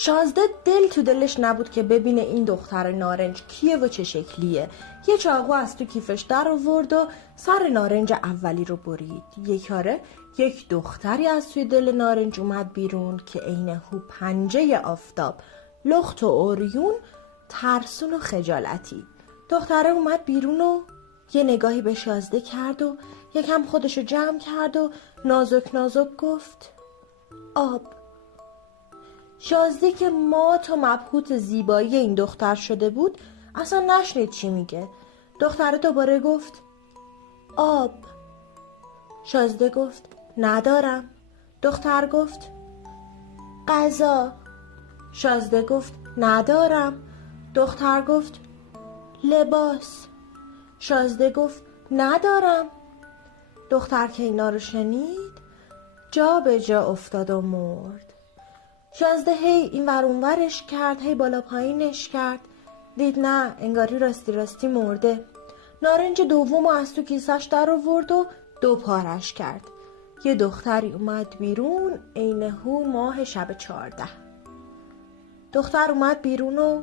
شازده دل تو دلش نبود که ببینه این دختر نارنج کیه و چه شکلیه. یه چاقو از تو کیفش در آورد و سر نارنج اولی رو برید. یک دختری از توی دل نارنج اومد بیرون که عین هو پنجه آفتاب، لخت و اوریون، ترسون و خجالتی. دختره اومد بیرون و یه نگاهی به شازده کرد و یکم خودشو جمع کرد و نازک نازک گفت آب. شازده که مات و مبهوت زیبایی این دختر شده بود اصلا نشنید چی میگه. دختره دوباره گفت آب. شازده گفت ندارم. دختر گفت غذا. شازده گفت ندارم. دختر گفت لباس. شازده گفت ندارم. دختر که اینا رو شنید جا به جا افتاد و مرد. شازده هی این ور اون ورش کرد، هی بالا پایینش کرد، دید نه، انگاری راستی مرده. نارنج دوم از تو کیسش در آورد و دو پارش کرد. یه دختری اومد بیرون عین هو ماه شب 14. دختر اومد بیرون و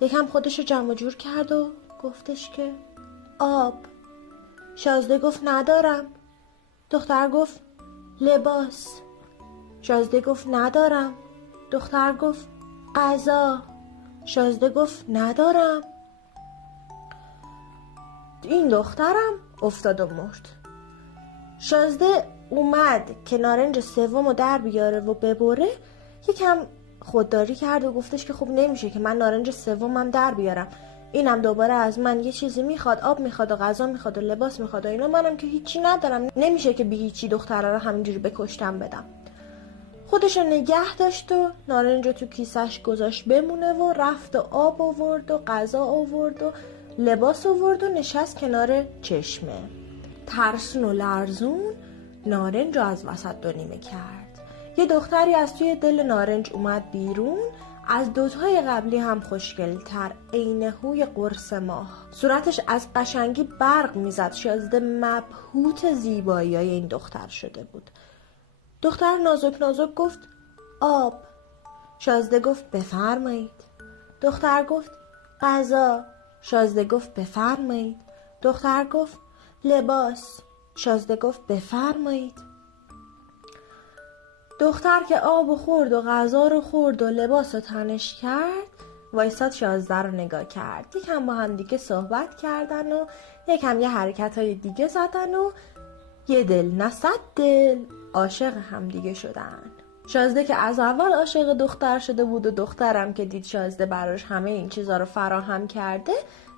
یکم خودشو جمع جور کرد و گفتش که آب. شازده گفت ندارم. دختر گفت لباس. شازده گفت ندارم. دختر گفت غذا. شازده گفت ندارم. این دخترم افتاد و مرد. شازده اومد که نارنج سومو در بیاره و ببره، یکم خودداری کرد و گفتش که خب نمیشه که من نارنج سومم در بیارم، اینم دوباره از من یه چیزی میخواد، آب میخواد و غذا میخواد و لباس میخواد و اینا، منم که هیچی ندارم، نمیشه که بی هیچی دختره رو همینجوری بکشتم بدم. خودشو نگه داشت و نارنج رو تو کیسش گذاشت بمونه و رفت و آب آورد و غذا آورد و لباس آورد و نشست کنار چشمه. ترسون و لرزون نارنج رو از وسط دو نیمه کرد. یه دختری از توی دل نارنج اومد بیرون، از دوتای قبلی هم خوشگل‌تر، عین هوی قرص ماه. صورتش از قشنگی برق میزد. شازده مبهوت زیبایی‌های این دختر شده بود. دختر نازک نازک گفت آب. شازده گفت بفرمایید. دختر گفت غذا. شازده گفت بفرمایید. دختر گفت لباس. شازده گفت بفرمایید. دختر که آب خورد و غذا رو خورد و لباس رو تنش کرد، وایساد شازده رو نگاه کرد. یکم با هم دیگه صحبت کردن و یکم یه حرکت‌های دیگه زدن و یه دل نه صد دل عاشق هم دیگه شدن. شازده که از اول عاشق دختر شده بود و دخترم که دید شازده براش همه این چیزا رو فراهم کرده،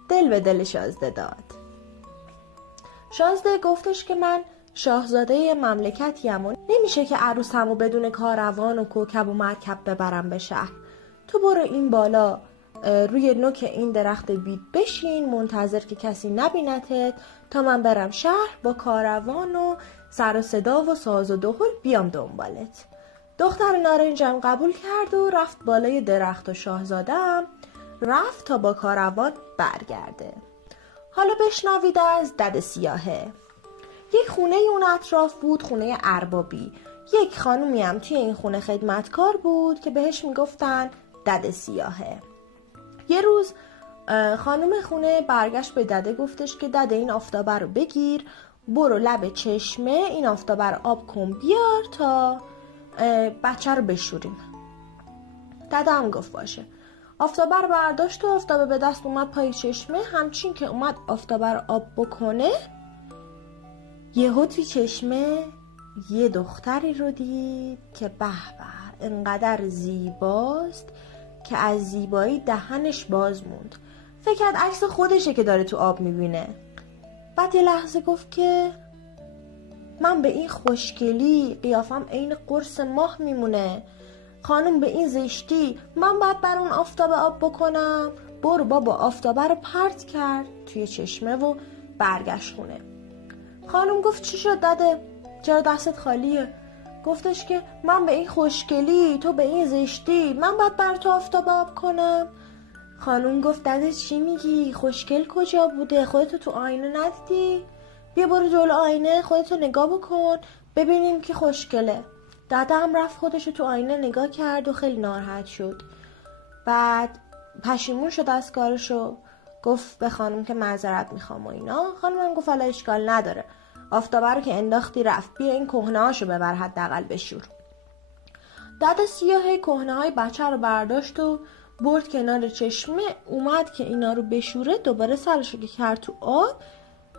دل به دل شازده داد. شازده گفتش که من شاهزاده مملکتیم و نمیشه که عروسمو بدون کاروان و کوکب و مرکب ببرم به شهر. تو برو این بالا روی نوک این درخت بید بشین، منتظر که کسی نبینتت تا من برم شهر با کاروان و سر و صدا و ساز و دهل بیام دنبالت. دختر نارنجم قبول کرد و رفت بالای درخت و شاهزاده‌ام رفت تا با کاروان برگرده. حالا بشنوید از دد سیاهه. یک خونه اون اطراف بود، خونه اربابی. یک خانومی هم توی این خونه خدمتکار بود که بهش میگفتن دد سیاهه. یه روز خانم خونه برگشت به دده، گفتش که دده این آفتابه رو بگیر، برو لب چشمه این آفتابه رو آب کن بیار تا بچه رو بشوریم. دده هم گفت باشه. آفتابه رو برداشت و آفتابه به دست اومد پای چشمه. همچین که اومد آفتابه رو آب بکنه، یهو توی چشمه یه دختری رو دید که به به انقدر زیباست که از زیبایی دهنش باز موند. فکر کرد عکس خودشه که داره تو آب میبینه. بعد یه لحظه گفت که من به این خوشگلی قیافم عین قرص ماه میمونه، خانم به این زشتی من باید بر اون آفتابه آب بکنم. برو بابا. آفتابه رو پرت کرد توی چشمه و برگشت خونه. خانم گفت چی شد دده؟ چرا دستت خالیه؟ گفتش که من به این خوشگلی، تو به این زشتی، من باید بر تو آفتابه آب کنم. خانم گفت دده چی میگی؟ خوشگل کجا بوده؟ خودتو تو آینه ندیدی؟ بیا برو جلو آینه خودتو نگاه بکن ببینیم که خوشگله. دده هم رفت خودش تو آینه نگاه کرد و خیلی ناراحت شد. بعد پشیمون شد از کارشو، گفت به خانم که معذرت میخوام و اینا. خانمم گفت حالا اشکال نداره، آفتابه رو که انداختی رفت، بیا این کهنه‌هاشو ببر حداقل بشور. دده سیاه کهنه‌های بچه رو برداشت و برد کنار چشمه. اومد که اینا رو بشوره، دوباره سرشو که کرد تو آب،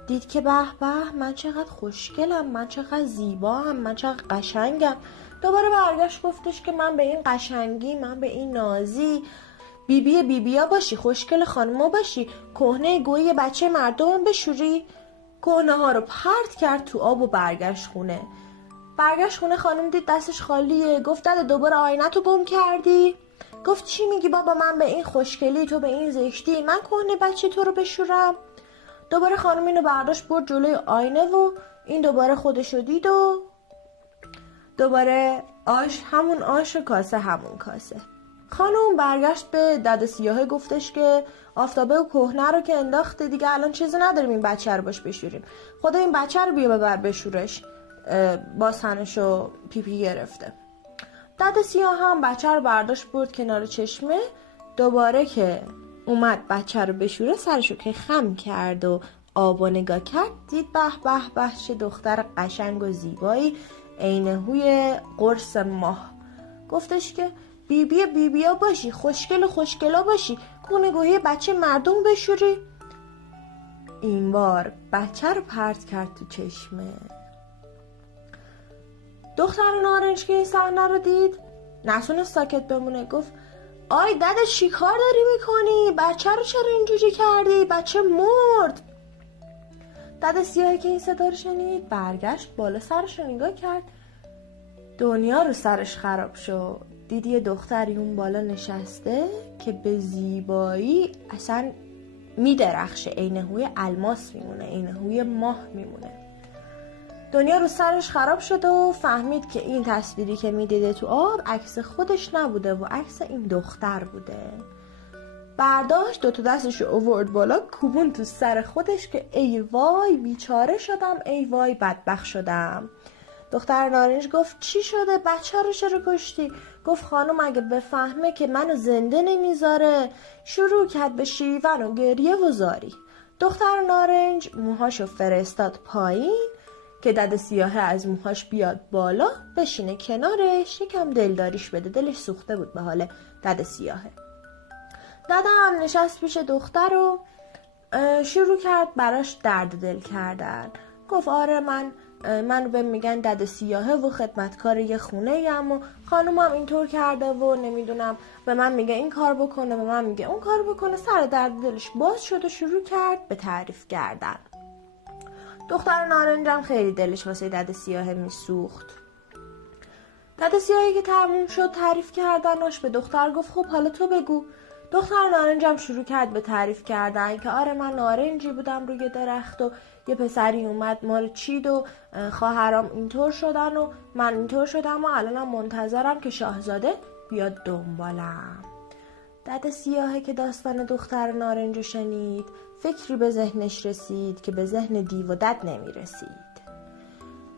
دید که به به، من چقدر خوشگلم، من چقدر زیبام، من چقدر قشنگم. دوباره برگشت گفتش که من به این قشنگی، من به این نازی، بیبیا باشی، خوشگل خانما باشی، کهنه گویی بچه مردم بشوری. کهنه ها رو پرت کرد تو آب و برگشت خونه. خانم دید دستش خالیه. گفت داده دوباره آینه تو گم کردی؟ گفت چی میگی بابا، من به این خوشگلی، تو به این زشتی، من کهنه بچه تو رو بشورم؟ دوباره خانم اینو برداشت برد جلوی آینه و این دوباره خودشو دید و دوباره همون آش و کاسه همون کاسه. خانم برگشت به دده سیاه گفتش که آفتابه و کهنه رو که انداخته دیگه، الان چیزی نداریم این بچه رو باش بشوریم، خدا این بچه رو بیا ببر بشورش، با سنشو پیپی گرفته. دده سیاه هم بچه رو برداشت برد کنار چشمه. دوباره که اومد بچه رو بشوره، سرشو که خم کرد و آب نگاه کرد، دید به به به چه دختر قشنگ و زیبایی، عین هوی قرص ماه. گفتش که بیبیا باشی، خوشگلا باشی، کونه گوهی بچه مردم بشوری. این بار بچه رو پرت کرد تو چشمه. دختر نارنج که این صحنه رو دید نتونست ساکت بمونه. گفت آی دده چی کار داری میکنی؟ بچه رو چرا اینجوری کردی؟ بچه مرد. دده سیاهی که این صدا رو شنید برگشت بالا، سرش رو نگاه کرد. دنیا رو سرش خراب شد. دید یه دختری اون بالا نشسته که به زیبایی اصلا میدرخشه، عین هوی الماس میمونه، عین هوی ماه میمونه. دنیا رو سرش خراب شد و فهمید که این تصویری که میدیده تو آب عکس خودش نبوده و عکس این دختر بوده. برداشت دوتا دستش رو آورد بالا، کوبون تو سر خودش که ای وای بیچاره شدم، ای وای بدبخت شدم. دختر نارنج گفت چی شده؟ بچه رو چرا کشتی؟ گفت خانم اگه بفهمه که منو زنده نمیذاره. شروع کرد به شیون و گریه و زاری. دختر نارنج موهاشو فرستاد پایین که دده سیاه از موهاش بیاد بالا بشینه کنارش، یکم دلداریش بده، دلش سوخته بود به حال دده سیاهه. دده هم نشست پیش دختر و شروع کرد براش درد دل کردن. گفت آره من به میگن دده سیاهه و خدمتکار یه خونه ام و خانومم اینطور کرده و نمیدونم، به من میگه این کار بکنه، به من میگه اون کار بکنه. سر درد دلش باز شد و شروع کرد به تعریف کردن. دختر نارنجم خیلی دلش واسه دده سیاهه میسوخت. دده سیاهی که تموم شد تعریف کردنش، به دختر گفت خب حالا تو بگو. دختر نارنجم شروع کرد به تعریف کردن که آره من نارنجی بودم روی درخت و یه پسری اومد ما رو چید و خواهرام اینطور شدن و من اینطور شدم و الانم منتظرم که شاهزاده بیاد دنبالم. دده سیاهه که داستان دختر نارنج رو شنید فکری به ذهنش رسید که به ذهن دیو و دد نمی رسید.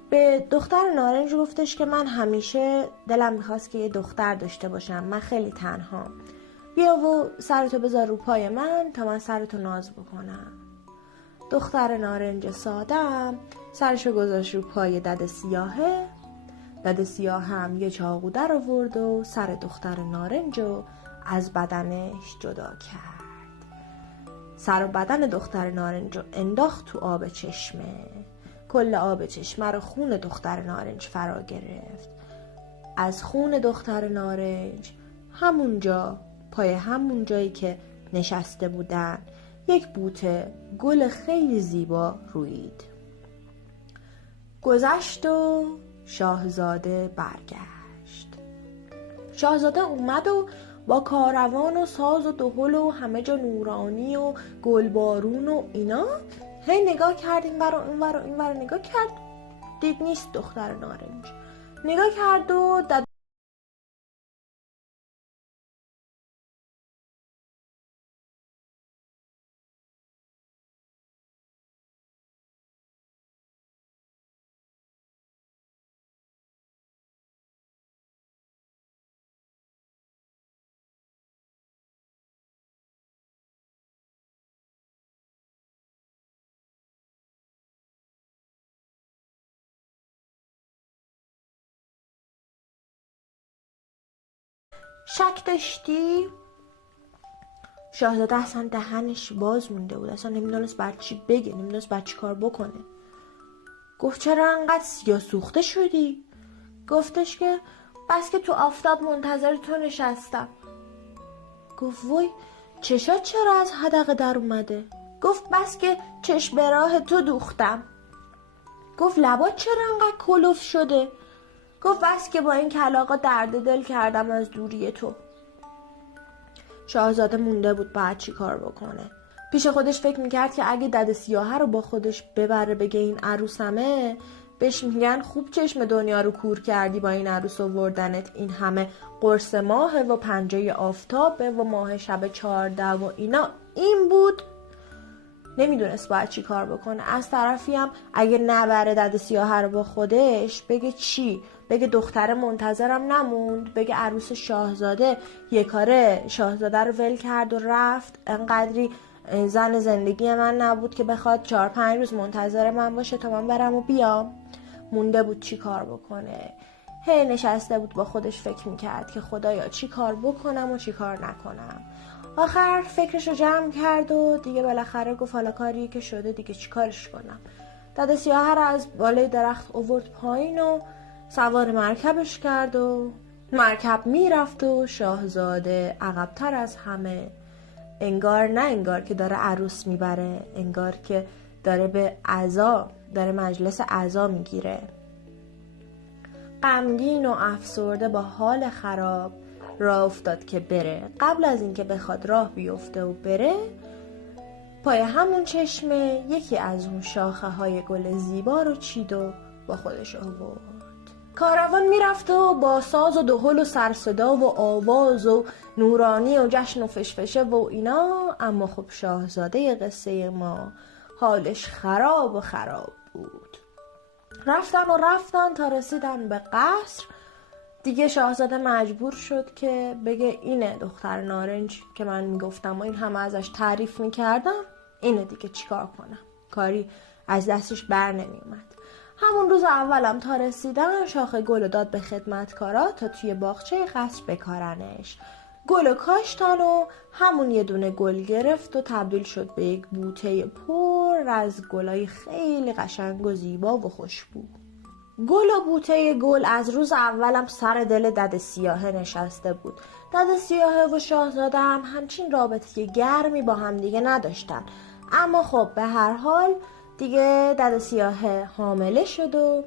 به دختر نارنج گفتش که من همیشه دلم میخواست که یه دختر داشته باشم، من خیلی تنهام، بیا و سرتو بذار رو پای من تا من سرتو ناز بکنم. دختر نارنج سادم سرشو گذاشت رو پای دده سیاهه. دده سیاه هم یه چاقو در آورد و سر دختر نارنج رو از بدنش جدا کرد. سر و بدن دختر نارنج رو انداخت تو آب چشمه. کل آب چشمه رو خون دختر نارنج فرا گرفت. از خون دختر نارنج همونجا پای همون جایی که نشسته بودن یک بوته گل خیلی زیبا رویید. گذشت و شاهزاده برگشت. شاهزاده اومد و با کاروان و ساز و دهل و همه جا نورانی و گلبارون و اینا هی نگاه کرد، این ور نگاه کرد، دید نیست دختر نارنج. نگاه کرد و شک داشتی؟ شاهزاده اصلا دهنش باز مونده بود، اصلا نمیدونست بعد چی بگه، نمیدونست بعد چی کار بکنه. گفت چرا انقدر سیاه سوخته شدی؟ گفتش که بس که تو آفتاب منتظر تو نشستم. گفت وای چشات چرا از حدقه در اومده؟ گفت بس که چشم به راه تو دوختم. گفت لبات چرا انقدر کلوف شده؟ گفت بس که با این کلاغا درد دل کردم از دوری تو. شاهزاده مونده بود بعد چی کار بکنه. پیش خودش فکر میکرد که اگه دد سیاهه رو با خودش ببره بگه این عروسمه، بهش میگن خوب چشم دنیا رو کور کردی با این عروس آوردنت، این همه قرص ماهه و پنجه آفتابه و ماه شب 14 و اینا. این بود نمیدونست باید چی کار بکنه. از طرفی هم اگه نبره دد سیاهه رو با خودش بگه چی؟ بگه دختر منتظرم نموند، بگه عروس شاهزاده یه کاره شاهزاده رو ول کرد و رفت، انقدری زن زندگی من نبود که بخواد 4-5 روز منتظر من باشه تا من برم و بیام. مونده بود چی کار بکنه. هی نشسته بود با خودش فکر میکرد که خدایا چی کار بکنم و چی کار نکنم. آخر فکرشو جمع کرد و دیگه بالاخره گفت حالا کاری که شده دیگه چی کارش کنم. دد سیاهه رو از بالای درخت آورد پایین و سوار مرکبش کرد و مرکب میرفت و شاهزاده عقب‌تر از همه، انگار نه انگار که داره عروس میبره، انگار که داره به عزا، داره مجلس عزا میگیره. غمگین و افسرده با حال خراب راه افتاد که بره. قبل از اینکه بخواد راه بیفته و بره، پای همون چشمه یکی از اون شاخه های گل زیبا رو چید و با خودش آورد. کاروان میرفت و با ساز و دهل و سرصدا و آواز و نورانی و جشن و فشفشه و اینا، اما خب شاهزاده قصه ما حالش خراب و خراب بود. رفتن تا رسیدن به قصر. دیگه شاهزاده مجبور شد که بگه اینه دختر نارنج که من میگفتم و این همه ازش تعریف میکردم، اینه دیگه چیکار کنم. کاری از دستش بر نمیومد. همون روز اولم تا رسیدن شاخه گل داد به خدمتکارا تا توی باغچه قصر بکارنش. گل کاشتن و همون یه دونه گل گرفت و تبدیل شد به یک بوته پر از گلای خیلی قشنگ و زیبا و خوشبو. گل و بوته گل از روز اولم سر دل دد سیاهه نشسته بود. دد سیاهه و شاهزاده هم همچین رابطه گرمی با هم دیگه نداشتن، اما خب به هر حال دیگه دد سیاهه حامله شد و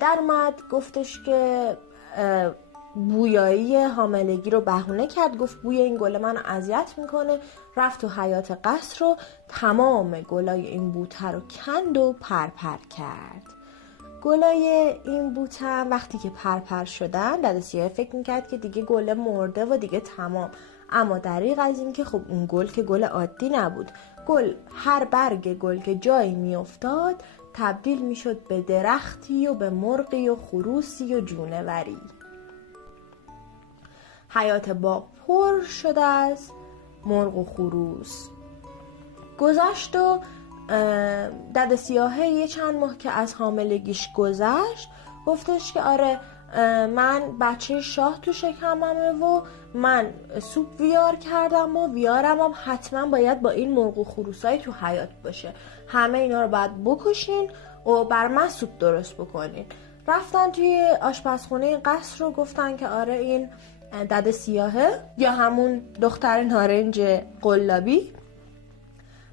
در اومد گفتش که بویایی حاملگی رو بهونه کرد. گفت بوی این گل من اذیت میکنه. رفت تو حیاط قصر رو تمام گلای این بوته رو کند و پرپر کرد. گلای این بوته وقتی که پرپر شدن، دد سیاهه فکر میکرد که دیگه گل مرده و دیگه تمام، اما دریغ از این که خب اون گل که گل عادی نبود. گل هر برگ گل که جایی میافتاد تبدیل میشد به درختی و به مرغی و خروسی و جونوری. حیات باغ پر شده از مرغ و خروس. گذشت و دد سیاهه یه چند ماه که از حاملگیش گذشت گفتش که آره من بچه شاه تو شکممه و من سوپ ویار کردم و ویارم هم حتما باید با این مرغ و خروسای تو حیات باشه، همه اینا رو باید بکشین و بر من سوپ درست بکنین. رفتن توی آشپزخونه قصر رو گفتن که آره این دد سیاهه یا همون دختر نارنج قلابی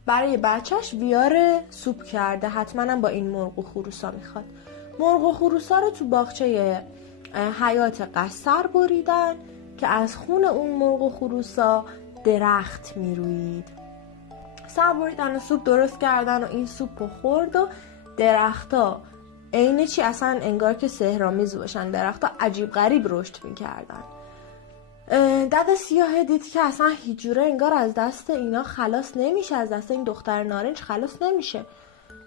برای بچهش ویار سوپ کرده، حتما هم با این مرغ و خروسا میخواد. مرغ و خروسا رو تو باغچه حیات قصر بریدن که از خون اون مرغ و خروسا درخت میروید. سر بریدن و سوپ درست کردن و این سوپ رو خورد و درختا عین چی اصلا انگار که سحرآمیز باشن، درختا عجیب غریب رشد میکردن. دد سیاه دید که اصلا هیچ جوره انگار از دست اینا خلاص نمیشه، از دست این دختر نارنج خلاص نمیشه.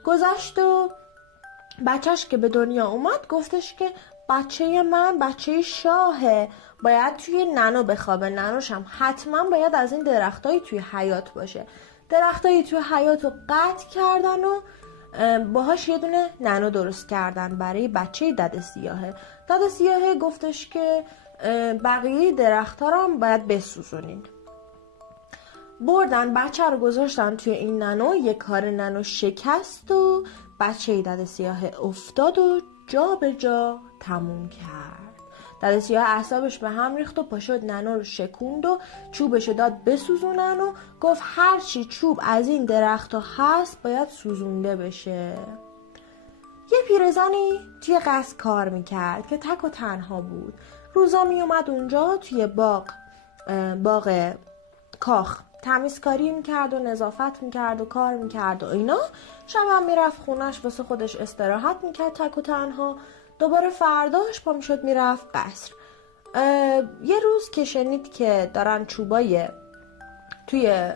گذشت و بچهش که به دنیا اومد گفتش که بچه من بچه شاهه، باید توی ننو بخوابه، ننوش هم حتما باید از این درختایی توی حیات باشه. درختایی توی حیات رو قطع کردن و باهاش یه دونه ننو درست کردن برای بچه دد سیاهه. دد سیاهه گفتش که بقیه درخت‌ها رو هم باید بسوزونین. بردن بچه رو گذاشتن توی این ننو، یک کار ننو شکست و بچه دد سیاه افتاد و جا به جا تموم کرد. دد سیاه اعصابش به هم ریخت و پاشد ننو رو شکوند و چوبش رو داد بسوزونن و گفت هرچی چوب از این درخت هست باید سوزونده بشه. یه پیرزنی توی قصر کار میکرد که تک و تنها بود. روزا میومد اونجا توی باغ کاخ تمیزکاری میکرد و نظافت میکرد و کار میکرد و اینا. شب هم میرفت خونش واسه خودش استراحت میکرد تک و تنها. دوباره فرداش پا میشد میرفت قصر. یه روز که شنید که دارن چوبای توی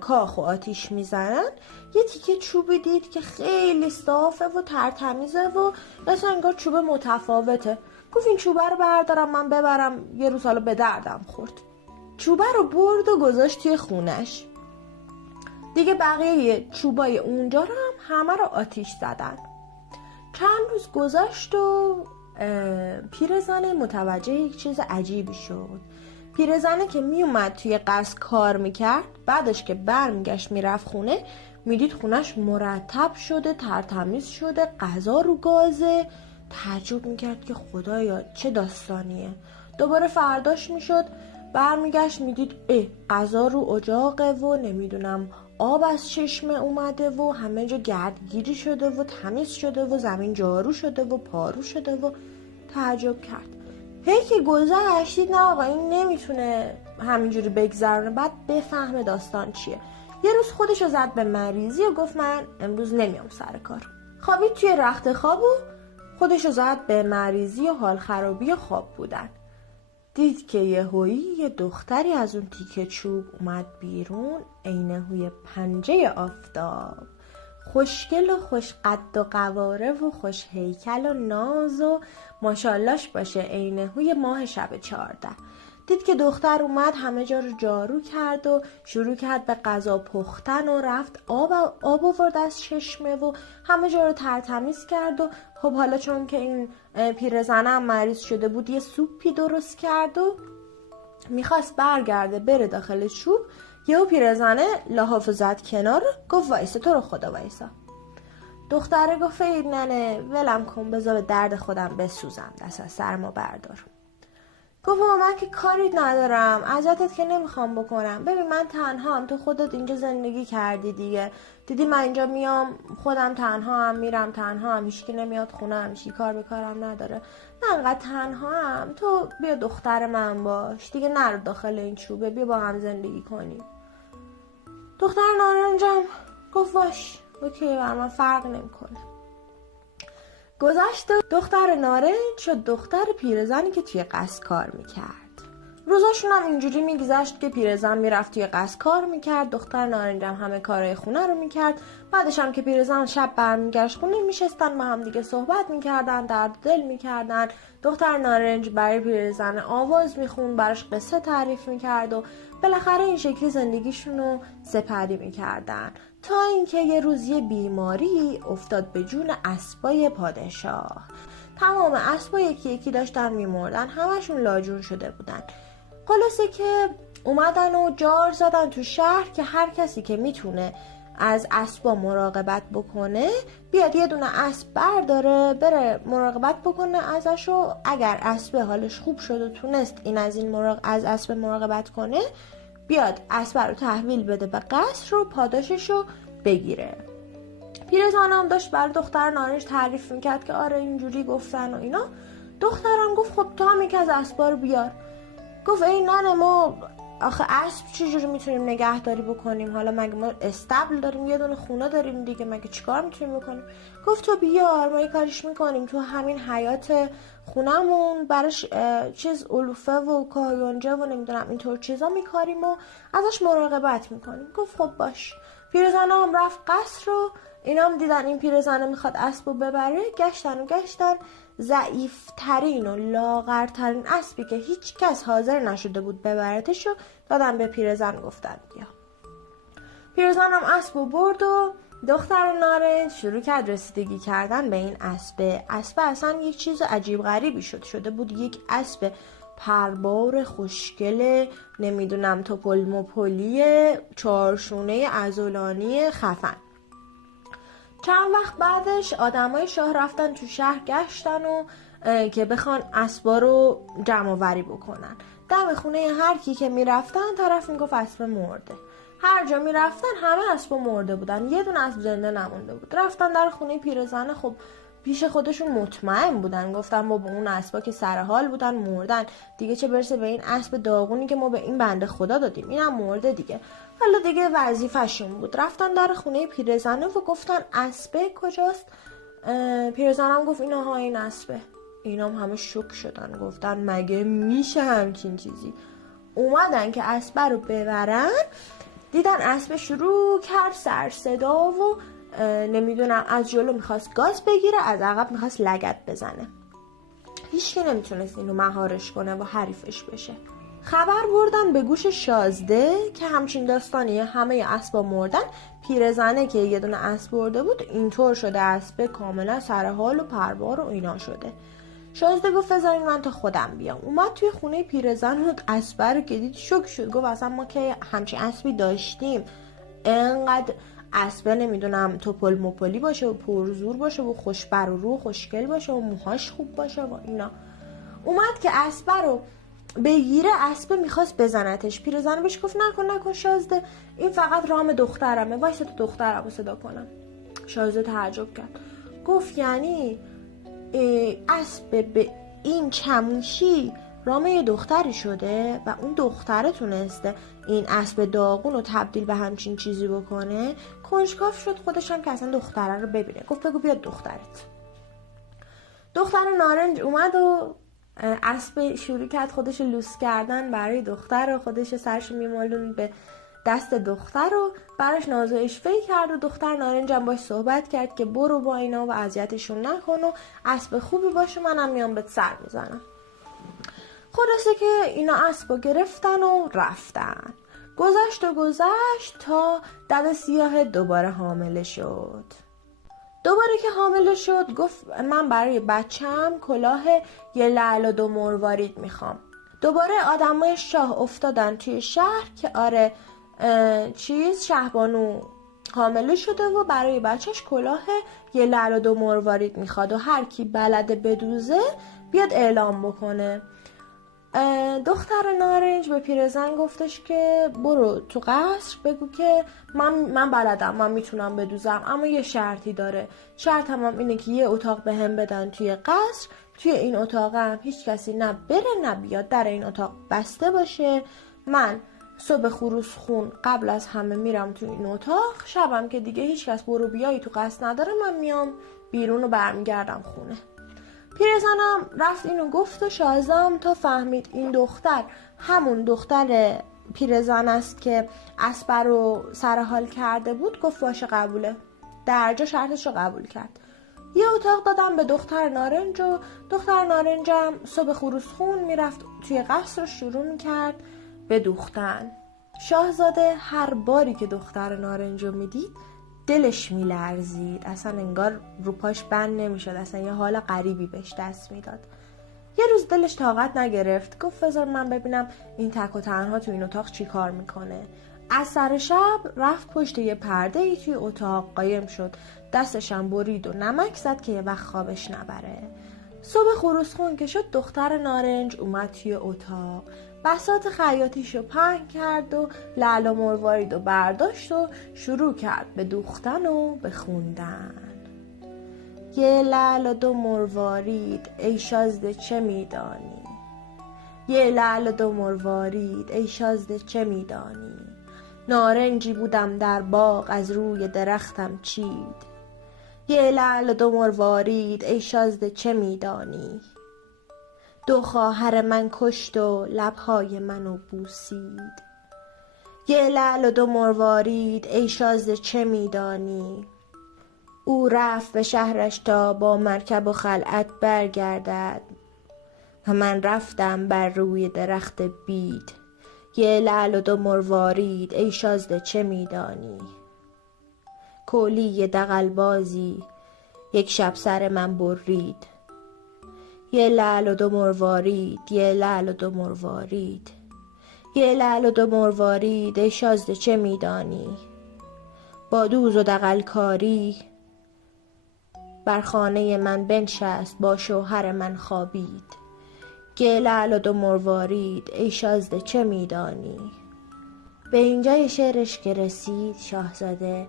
کاخ و آتیش میزنن، یه تیکه چوبی دید که خیلی صافه و ترتمیزه و مثلا انگار چوب متفاوته. گفت این چوبه رو بردارم من ببرم یه روز حالا به دردم خورد. چوبه رو برد و گذاشت توی خونش. دیگه بقیه چوبای اونجا رو همه رو آتیش زدن. چند روز گذشت و پیرزن متوجه یک چیز عجیبی شد. پیرزنه که میومد توی قصر کار میکرد، بعدش که برمیگشت میرفت خونه، میدید خونش مرتب شده، ترتمیز شده، غذا رو گازه. تعجب میکرد که خدایا چه داستانیه. دوباره فرداش میشد برمیگشت میدید غذا رو اجاقه و نمیدونم آب از چشمه اومده و همه جا گردگیری شده و تمیز شده و زمین جارو شده و پارو شده و تعجب کرد. هی که گذشت نه آقا این نمیتونه همینجوری بگذرونه، بعد بفهمه داستان چیه. یه روز خودشو زد به مریضی و گفت من امروز نمیام سر کار. خوابید توی رخت خواب و خودشو زد به مریضی و حال خرابی خواب بودن. دید که یه دختری از اون تیکه چوب اومد بیرون، عین هوی پنجه آفتاب، خوشگل و خوش قد و قواره و خوش هیکل و ناز و ماشاءاللهش باشه، عین هوی ماه شب 14. دید که دختر اومد همه جا رو جارو کرد و شروع کرد به غذا پختن و رفت آب آورد از چشمه و همه جا رو ترتمیز کرد و خب حالا چون که این پیرزنه هم مریض شده بود یه سوپی درست کرد و میخواست برگرده بره داخل چوب. یهو پیرزنه لحاف زد کنار، گفت وایسا تو رو خدا وایسا. دختره گفت ننه ولم کن بذار به درد خودم بسوزم، دست از سرما بردار. گفت من که کاری ندارم، اذیتت که نمیخوام بکنم، ببین من تنهام، تو خودت اینجا زندگی کردی دیگه، دیدی من اینجا میام خودم تنها هم میرم تنها هم، هیچکی نمیاد خونم، هیچکی کار به کارم نداره، من انقدر تنها هم، تو بیا دختر من باش دیگه، نرو داخل این چوبه، بیا با هم زندگی کنیم. دختر نارنجم گفت باش اوکی بر من فرق نمیکنه. گذشت دختر نارنج شد دختر پیرزنی که توی قصر کار میکرد. روزاشون هم اینجوری میگذشت که پیرزن میرفت توی قصر کار میکرد، دختر نارنج هم همه کارهای خونه رو میکرد. بعدش هم که پیرزن شب برمیگشت خونه میشستن با هم دیگه صحبت میکردن، درد دل میکردن. دختر نارنج برای پیرزن آواز میخوند، براش قصه تعریف میکرد و بالاخره این شکلی زندگیشون رو سپری میکردن تا اینکه یه روز یه بیماری افتاد به جون اسبای پادشاه. تمام اسبا یکی یکی داشتن میمردن، همشون لاجون شده بودن. خلاصه که اومدن و جار زدن تو شهر که هر کسی که میتونه از اسبا مراقبت بکنه بیاد یه دونه اسب برداره بره مراقبت بکنه ازشو. اگر اسب حالش خوب شد و تونست این از اسب مراقبت کنه، بیاد اسب رو تحویل بده به قصر و پاداششو بگیره. پیرزن هم داشت برای دختر نارنج تعریف میکرد که آره اینجوری گفتن و اینا. دخترم گفت خب تو هم یکی از اسبا رو بیار. گفت ای ننه ما آخه اسب چجوری میتونیم نگهداری بکنیم؟ حالا مگه ما استبل داریم، یه دونه خونه داریم دیگه، مگه چیکار میتونیم بکنیم؟ گفت تو بیار ما یه کاریش میکنیم، تو همین حیات خونمون براش چیز علوفه و کاهیونجه و نمیدونم اینطور چیزا میکاریم و ازش مراقبت میکنیم. گفت خب باش. پیرزنه هم رفت قصر رو، اینا هم دیدن این پیرزنه میخواد اسبو ببره، گشتن ضعیفترین و لاغرترین اسبی که هیچ کس حاضر نشده بود ببرتشو دادن به پیرزن، گفتن بیا. پیرزن هم اسبو برد و دختر نارنج شروع کرد رسیدگی کردن به این اسب. اسب اصلا یک چیز عجیب غریبی شده بود، یک اسب پربار خوشگل نمیدونم توپل مپلی چارشونه عضلانی خفن. چند وقت بعدش آدمای شاه رفتن تو شهر گشتن و که بخوان اسبا رو جمع آوری بکنن. دم خونه هر کی که میرفتن طرف میگفت اسب مرده. هر جا میرفتن همه اسبا مرده بودن، یه دونه اسب زنده نمونده بود. رفتن در خونه پیرزنه، خب پیش خودشون مطمئن بودن، گفتن ما با اون اسبا که سر حال بودن مردن دیگه، چه برسه به این اسب داغونی که ما به این بنده خدا دادیم، اینم مرده دیگه. حالا دیگه وظیفه‌شون بود. رفتن در خونه پیرزنه و گفتن اسبه کجاست؟ پیرزنم گفت اینها این اسبه. اینام همه شوک شدن، گفتن مگه میشه همچین چیزی؟ اومدن که اسبه رو ببرن، دیدن اسبه شروع کرد سر صدا و نمیدونم از جلو میخواست گاز بگیره، از عقب میخواست لگد بزنه. هیچکی نمیتونست اینو مهارش کنه و حریفش بشه. خبر بردن به گوش شازده که همچین داستانی، همه اسبا مردن، پیرزنه که یه دونه اسب برده بود اینطور شده اسب کاملا سر حال و پربار و اینا شده. شازده گفت بذارین من تا خودم بیام. اومد توی خونه پیرزن و اسب رو که دید شوک شد، گفت اصلا ما که همچین اسبی داشتیم، انقدر اسب نمیدونم توپل مپلی باشه و پرزور باشه و خوشبر و رو خوشگل باشه و موهاش خوب باشه و اینا. اومد که اسب رو بگیره، اسب میخواست بزنتش. پیرزن بهش گفت نکن شازده، این فقط رام دخترمه، وایسا تو دخترمو صدا کنم. شازده تعجب کرد، گفت یعنی اسب به این چموشی رام دختری شده و اون دختره تونسته این اسب داغون رو تبدیل به همچین چیزی بکنه؟ کنجکاو شد خودش هم که اصلا دختره رو ببینه. گفت بگو بیاد دخترت. دختر نارنج اومد و اسب شروع کرد خودش لوس کردن برای دختر و خودش سرش میمالون به دست دختر و براش ناز و اشفه‌ای کرد و دختر نارنج هم باش صحبت کرد که برو با اینا و اذیتشون نکن و اسب خوبی باشه، منم میام بهت سر میزنم. خلاصه که اینا اسبو گرفتن و رفتن. گذشت تا دد سیاه دوباره حامله شد. دوباره که حامله شد گفت من برای بچم کلاه یه لعل و 2 مروارید میخوام. دوباره آدمای شاه افتادن توی شهر که آره شهبانو حامله شده و برای بچهش کلاه یه لعل و 2 مروارید میخواد و هر کی بلده بدوزه بیاد اعلام بکنه. دختر نارنج به پیرزن گفتش که برو تو قصر بگو که من بلدم، من میتونم بدوزم، اما یه شرطی داره. شرط هم اینه که یه اتاق به هم بدن توی قصر، توی این اتاق هم هیچ کسی نه بره نه بیاد، در این اتاق بسته باشه. من صبح خروس خون قبل از همه میرم تو این اتاق، شبم که دیگه هیچ کس برو بیایی تو قصر نداره، من میام بیرون و برمیگردم خونه. پیرزنم رفت اینو گفت و شازم تا فهمید این دختر همون دختر پیرزن است که اسب رو سر حال کرده بود، گفت باشه قبوله. درجا شرطش رو قبول کرد. یه اتاق دادم به دختر نارنج و دختر نارنجم صبح خروس خون میرفت توی قصر رو شروع میکرد به دوختن. شاهزاده هر باری که دختر نارنج رو میدید دلش میلرزید، اصلا انگار رو پاش بند نمیشد، اصلا یه حال غریبی بهش دست میداد. یه روز دلش طاقت نگرفت، گفت بذار من ببینم این تک و تنها تو این اتاق چی کار میکنه. از سر شب رفت پشت یه پرده ای توی اتاق قایم شد، دستشم برید و نمک زد که یه وقت خوابش نبره. صبح خروس خون که شد دختر نارنج اومد توی اتاق، بساط خیاطیشو پهن کرد و لعل و مروارید و برداشت و شروع کرد به دوختن و به خوندن. یه لعل و 2 مروارید ای شازده چه میدانی، یه لعل و 2 مروارید ای شازده چه میدانی، نارنجی بودم در باغ از روی درختم چید، یه لعل و 2 مروارید ای شازده چه میدانی، 2 خواهر من کشت و لبهای منو بوسید، یه لعل و 2 مروارید ای شازده چه میدانی، او رفت به شهرش تا با مرکب و خلعت برگردد و من رفتم بر روی درخت بید، یه لعل و 2 مروارید ای شازده چه میدانی، کولی دغلبازی یک شب سر من برید، یه لعل و دو مروارید، یه لعل و دو مروارید، یه لعل و دو مروارید، ای شازده چه میدانی؟ با دوز و دغل کاری بر خانه من بنشست، با شوهر من خوابید. یه لعل و دو مروارید، ای شازده چه میدانی؟ به اینجای شعرش که رسید، شاهزاده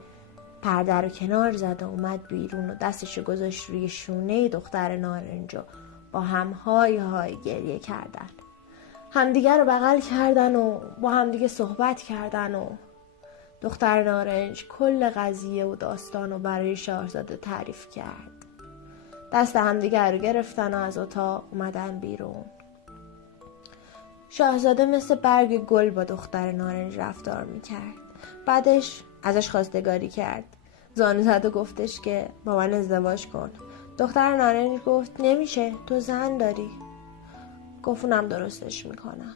پرده رو کنار زد و اومد بیرون و دستشو گذاشت روی شونه دختر نارنج و با هم های های گریه کردن. همدیگه رو بغل کردن و با همدیگه صحبت کردن و دختر نارنج کل قضیه و داستان رو برای شاهزاده تعریف کرد. دست همدیگه رو گرفتن و از اتاق اومدن بیرون. شاهزاده مثل برگ گل با دختر نارنج رفتار میکرد. بعدش ازش خواستگاری کرد. زانو زد و گفتش که با من ازدواج کن. دختر نارنج گفت نمیشه، تو زن داری. گفت اونم درستش میکنم.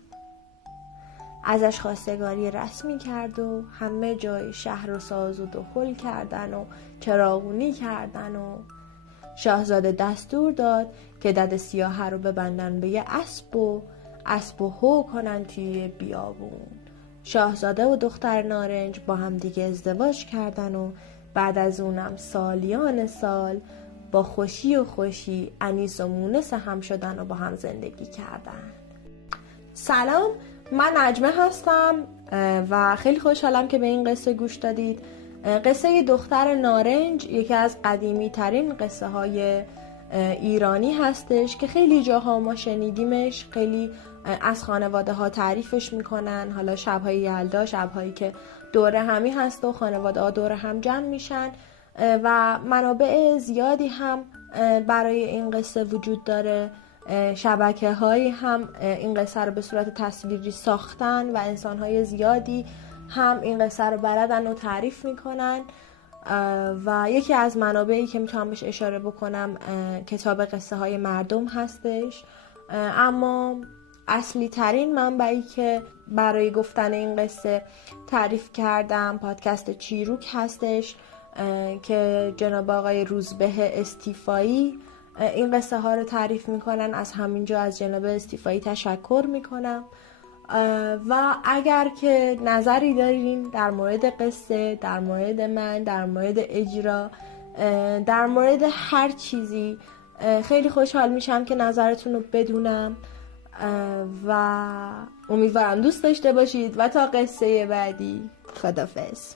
ازش خواستگاری رسمی کرد و همه جای شهر رو ساز و دهل کردن و چراغونی کردن و شاهزاده دستور داد که دد سیاه رو ببندن به یه اسب و هو کنن توی بیابون. شاهزاده و دختر نارنج با هم دیگه ازدواج کردن و بعد از اونم سالیان سال با خوشی انیس و مونس هم شدن و با هم زندگی کردن. سلام، من نجمه هستم و خیلی خوشحالم که به این قصه گوش دادید. قصه دختر نارنج یکی از قدیمی ترین قصه های ایرانی هستش که خیلی جاها ما شنیدیمش، خیلی از خانواده ها تعریفش میکنن. حالا شبهای یلدا، شبهایی که دور همی هست و خانواده ها دور هم جمع میشن و منابع زیادی هم برای این قصه وجود داره. شبکه هایی هم این قصه رو به صورت تصویری ساختن و انسان های زیادی هم این قصه رو بلدن و تعریف میکنن و یکی از منابعی که میتونم بهش اشاره بکنم کتاب قصه های مردم هستش. اما اصلی ترین منبعی که برای گفتن این قصه تعریف کردم پادکست چیروک هستش که جناب آقای روزبه استیفایی این قصه ها رو تعریف میکنن. از همینجا از جناب استیفایی تشکر میکنم و اگر که نظری دارین در مورد قصه، در مورد من، در مورد اجرا، در مورد هر چیزی، خیلی خوشحال میشم که نظرتون رو بدونم و امیدوارم دوست داشته باشید و تا قصه بعدی خداحافظ.